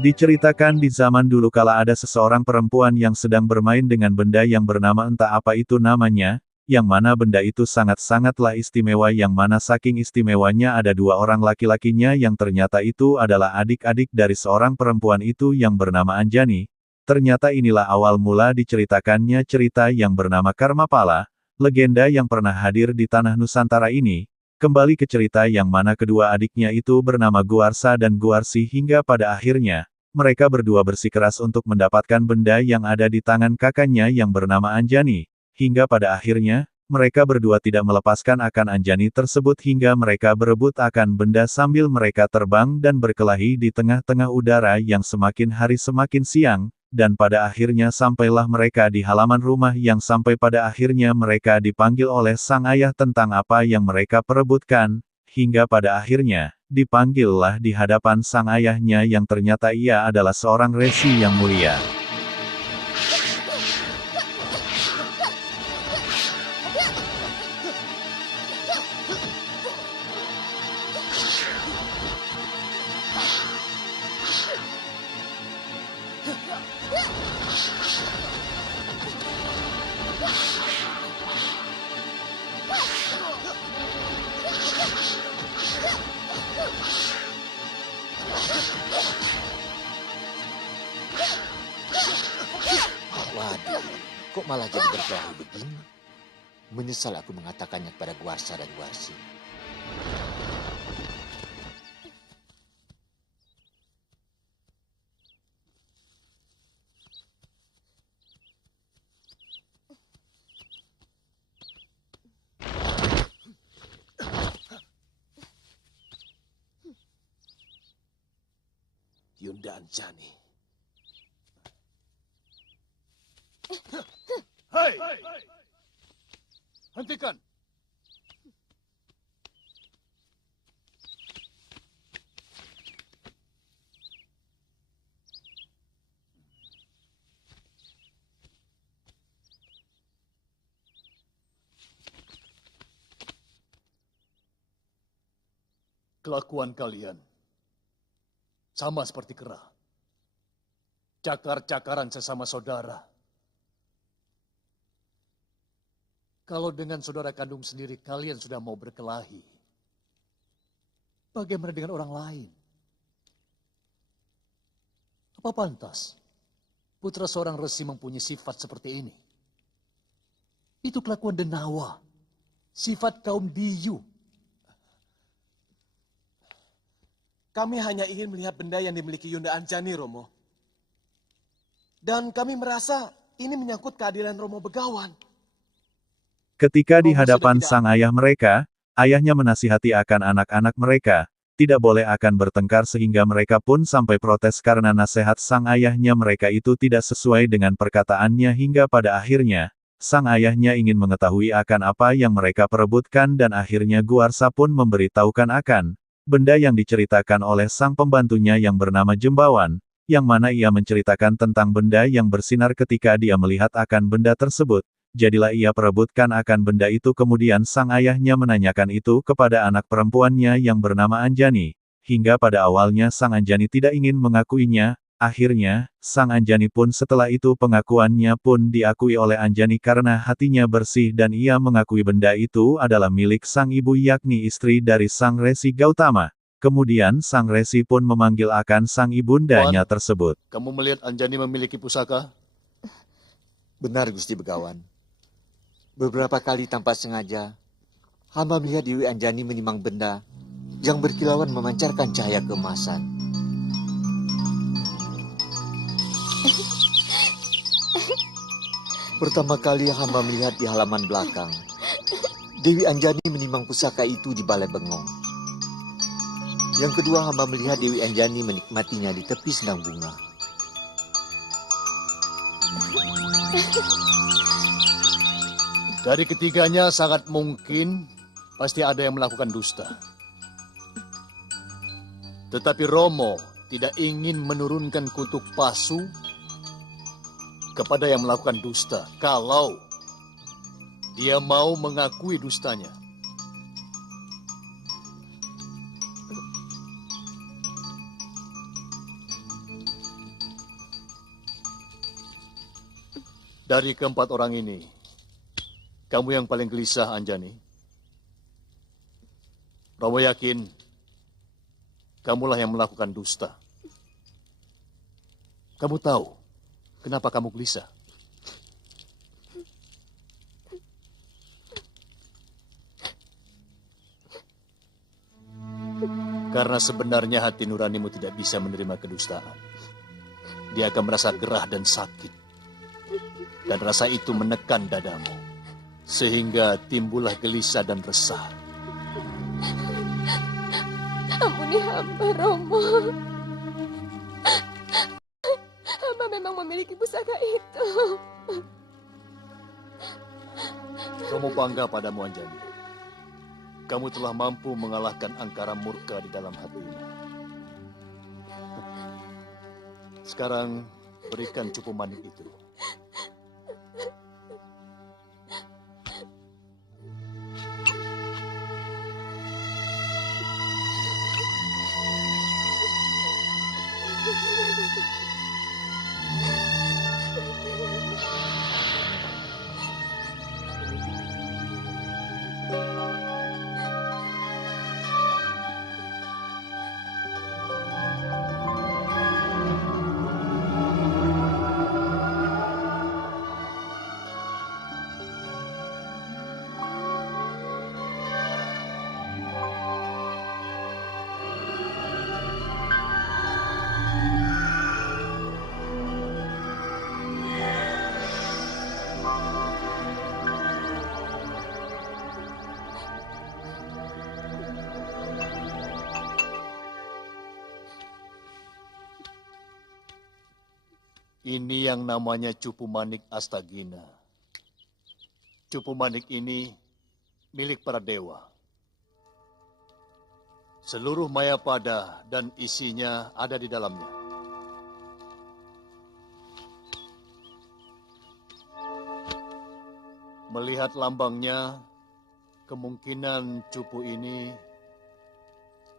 Diceritakan di zaman dulu kala ada seseorang perempuan yang sedang bermain dengan benda yang bernama entah apa itu namanya, yang mana benda itu sangat-sangatlah istimewa yang mana saking istimewanya ada dua orang laki-lakinya yang ternyata itu adalah adik-adik dari seorang perempuan itu yang bernama Anjani. Ternyata inilah awal mula diceritakannya cerita yang bernama Karmapala, legenda yang pernah hadir di tanah Nusantara ini. Kembali ke cerita yang mana kedua adiknya itu bernama Guarsa dan Guarsi hingga pada akhirnya, mereka berdua bersikeras untuk mendapatkan benda yang ada di tangan kakaknya yang bernama Anjani. Hingga pada akhirnya, mereka berdua tidak melepaskan akan Anjani tersebut hingga mereka berebut akan benda sambil mereka terbang dan berkelahi di tengah-tengah udara yang semakin hari semakin siang, dan pada akhirnya sampailah mereka di halaman rumah yang sampai pada akhirnya mereka dipanggil oleh sang ayah tentang apa yang mereka perebutkan, hingga pada akhirnya, dipanggillah di hadapan sang ayahnya yang ternyata ia adalah seorang resi yang mulia. Waduh, kok malah jadi berkelahi begini? Menyesal aku mengatakannya kepada Guarsa dan Guarsi. Yunda Anjani. Hei! Hentikan! Kelakuan kalian sama seperti kera. Cakar-cakaran sesama saudara. Kalau dengan saudara kandung sendiri kalian sudah mau berkelahi, bagaimana dengan orang lain? Apa pantas putra seorang resi mempunyai sifat seperti ini? Itu kelakuan denawa, sifat kaum Diyu. Kami hanya ingin melihat benda yang dimiliki Yunda Anjani, Romo. Dan kami merasa ini menyangkut keadilan Romo Begawan. Ketika di hadapan sang ayah mereka, ayahnya menasihati akan anak-anak mereka, tidak boleh akan bertengkar sehingga mereka pun sampai protes karena nasihat sang ayahnya mereka itu tidak sesuai dengan perkataannya hingga pada akhirnya, sang ayahnya ingin mengetahui akan apa yang mereka perebutkan dan akhirnya Guarsa pun memberitahukan akan benda yang diceritakan oleh sang pembantunya yang bernama Jembawan, yang mana ia menceritakan tentang benda yang bersinar ketika dia melihat akan benda tersebut. Jadilah ia perebutkan akan benda itu kemudian sang ayahnya menanyakan itu kepada anak perempuannya yang bernama Anjani. Hingga pada awalnya sang Anjani tidak ingin mengakuinya, akhirnya, sang Anjani pun setelah itu pengakuannya pun diakui oleh Anjani karena hatinya bersih dan ia mengakui benda itu adalah milik sang ibu yakni istri dari sang Resi Gautama. Kemudian sang Resi pun memanggil akan sang ibundanya tersebut. Kamu melihat Anjani memiliki pusaka? Benar Gusti Begawan. Beberapa kali tanpa sengaja, hamba melihat Dewi Anjani menimang benda yang berkilauan memancarkan cahaya keemasan. Pertama kali hamba melihat di halaman belakang, Dewi Anjani menimang pusaka itu di Balai Bengong. Yang kedua hamba melihat Dewi Anjani menikmatinya di tepi sendang bunga. Dari ketiganya sangat mungkin pasti ada yang melakukan dusta. Tetapi Romo tidak ingin menurunkan kutuk pasu kepada yang melakukan dusta kalau dia mau mengakui dustanya. Dari keempat orang ini, kamu yang paling gelisah, Anjani. Romo yakin, kamulah yang melakukan dusta. Kamu tahu kenapa kamu gelisah? Karena sebenarnya hati nuranimu tidak bisa menerima kedustaan. Dia akan merasa gerah dan sakit. Dan rasa itu menekan dadamu. Sehingga timbullah gelisah dan resah. Ampuni hamba, Romo. Hamba memang memiliki pusaka itu. Romo bangga padamu, Anjani. Kamu telah mampu mengalahkan angkara murka di dalam hatimu. Sekarang berikan cupu manik itu. Ini yang namanya cupu manik Astagina. Cupu manik ini milik para dewa. Seluruh Mayapada dan isinya ada di dalamnya. Melihat lambangnya, kemungkinan cupu ini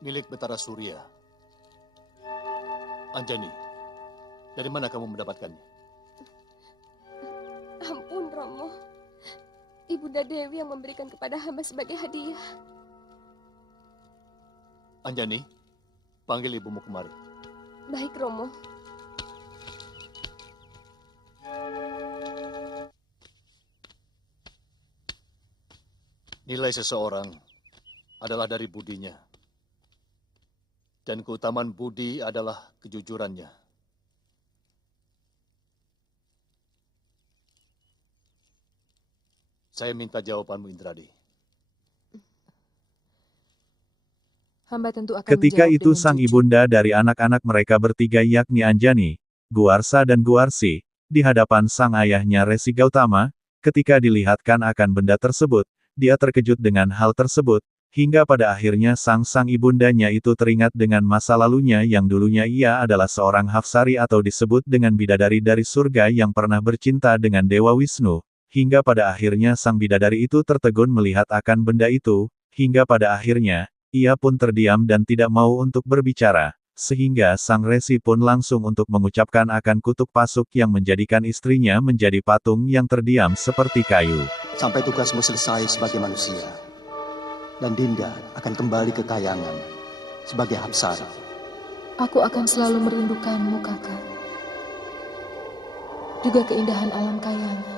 milik Betara Surya. Anjani, dari mana kamu mendapatkannya? Ampun, Romo. Ibunda Dewi yang memberikan kepada hamba sebagai hadiah. Anjani, panggil ibumu kemari. Baik, Romo. Nilai seseorang adalah dari budinya. Dan keutamaan budi adalah kejujurannya. Saya minta jawabanmu, Indradi. Hamba tentu akan Ketika menjawab itu dengan sang jujur. ibunda dari anak-anak mereka bertiga yakni Anjani, Guarsa dan Guarsi, di hadapan sang ayahnya Resi Gautama, ketika dilihatkan akan benda tersebut, dia terkejut dengan hal tersebut, hingga pada akhirnya sang ibundanya itu teringat dengan masa lalunya yang dulunya ia adalah seorang Hapsari atau disebut dengan bidadari dari surga yang pernah bercinta dengan Dewa Wisnu, hingga pada akhirnya sang bidadari itu tertegun melihat akan benda itu, hingga pada akhirnya, ia pun terdiam dan tidak mau untuk berbicara, sehingga sang resi pun langsung untuk mengucapkan akan kutuk pasuk yang menjadikan istrinya menjadi patung yang terdiam seperti kayu. Sampai tugasmu selesai sebagai manusia, dan Dinda akan kembali ke kayangan sebagai Hapsara. Aku akan selalu merindukanmu, kakak. Juga keindahan alam kayangan.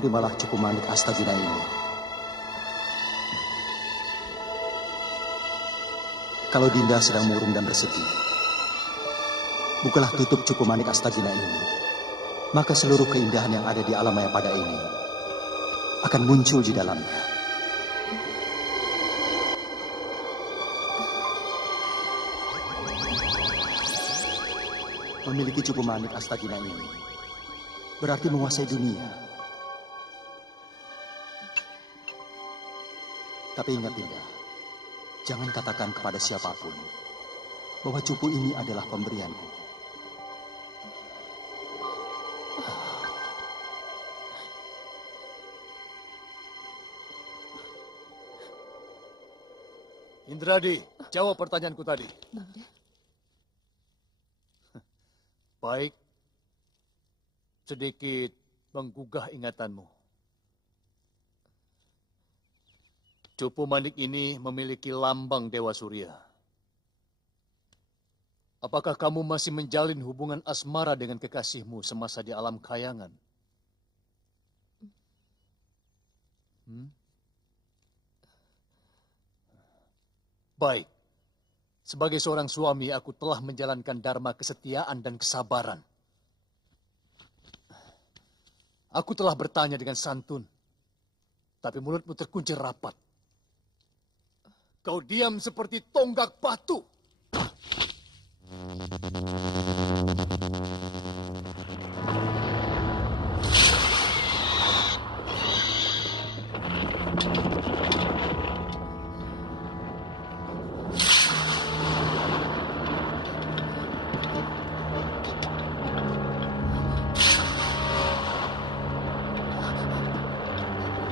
Terimalah cukup manik Astagina ini. Kalau Dinda sedang murung dan bersedih, bukalah tutup cukup manik Astagina ini. Maka seluruh keindahan yang ada di alam Mayapada ini akan muncul di dalamnya. Memiliki cukup manik Astagina ini berarti menguasai dunia. Tapi ingat Dinda, jangan katakan kepada siapapun bahwa cupu ini adalah pemberianku. Indradi, jawab pertanyaanku tadi. Bunda, Baik. Sedikit menggugah ingatanmu. Cupu Manik ini memiliki lambang Dewa Surya. Apakah kamu masih menjalin hubungan asmara dengan kekasihmu semasa di alam kayangan? Baik. Sebagai seorang suami, aku telah menjalankan dharma kesetiaan dan kesabaran. Aku telah bertanya dengan santun, tapi mulutmu terkunci rapat. Kau diam seperti tonggak batu.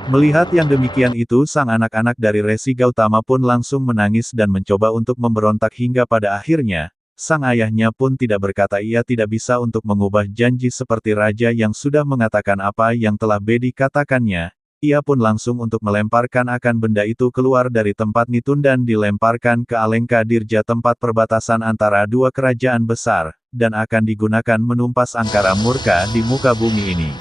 Melihat yang demikian itu, sang anak-anak dari Resi Gautama pun langsung menangis dan mencoba untuk memberontak hingga pada akhirnya, sang ayahnya pun tidak berkata ia tidak bisa untuk mengubah janji seperti raja yang sudah mengatakan apa yang telah Bedi katakannya. Ia pun langsung untuk melemparkan akan benda itu keluar dari tempat Nitun dan dilemparkan ke Alengka Dirja, tempat perbatasan antara dua kerajaan besar, dan akan digunakan menumpas angkara murka di muka bumi ini.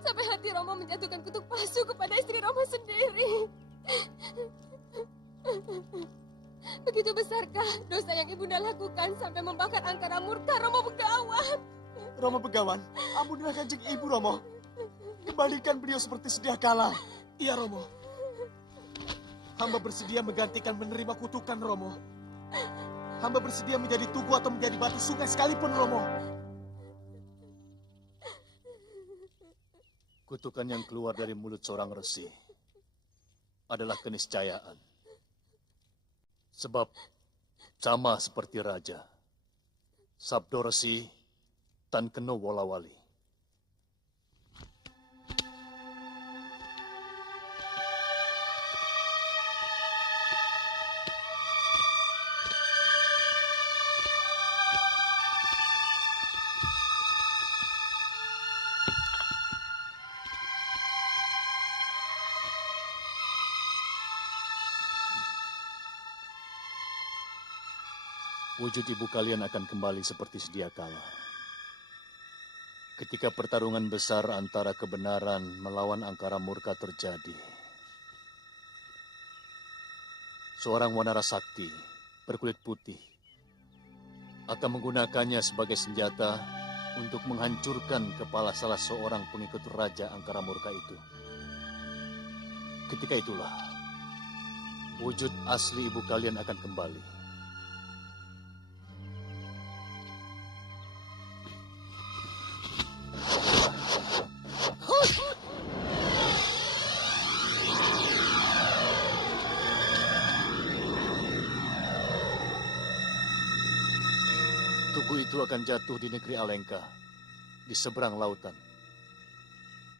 Sampai hati Romo menjatuhkan kutuk palsu kepada istri Romo sendiri. Begitu besarkah dosa yang ibunda lakukan sampai membakar angkara murka Romo Begawan? Romo Begawan, ampunilah Kanjeng Ibu Romo. Kembalikan beliau seperti sedia kala. Iya Romo. Hamba bersedia menggantikan menerima kutukan Romo. Hamba bersedia menjadi tugu atau menjadi batu sungai sekalipun Romo. Kutukan yang keluar dari mulut seorang resi adalah keniscayaan. Sebab sama seperti raja, sabdo resi tan keno wolawali. Wujud ibu kalian akan kembali seperti sedia kala. Ketika pertarungan besar antara kebenaran melawan angkara murka terjadi. Seorang wanara sakti berkulit putih akan menggunakannya sebagai senjata untuk menghancurkan kepala salah seorang pengikut Raja Angkara Murka itu. Ketika itulah wujud asli ibu kalian akan kembali. Tugu itu akan jatuh di negeri Alengka, di seberang lautan.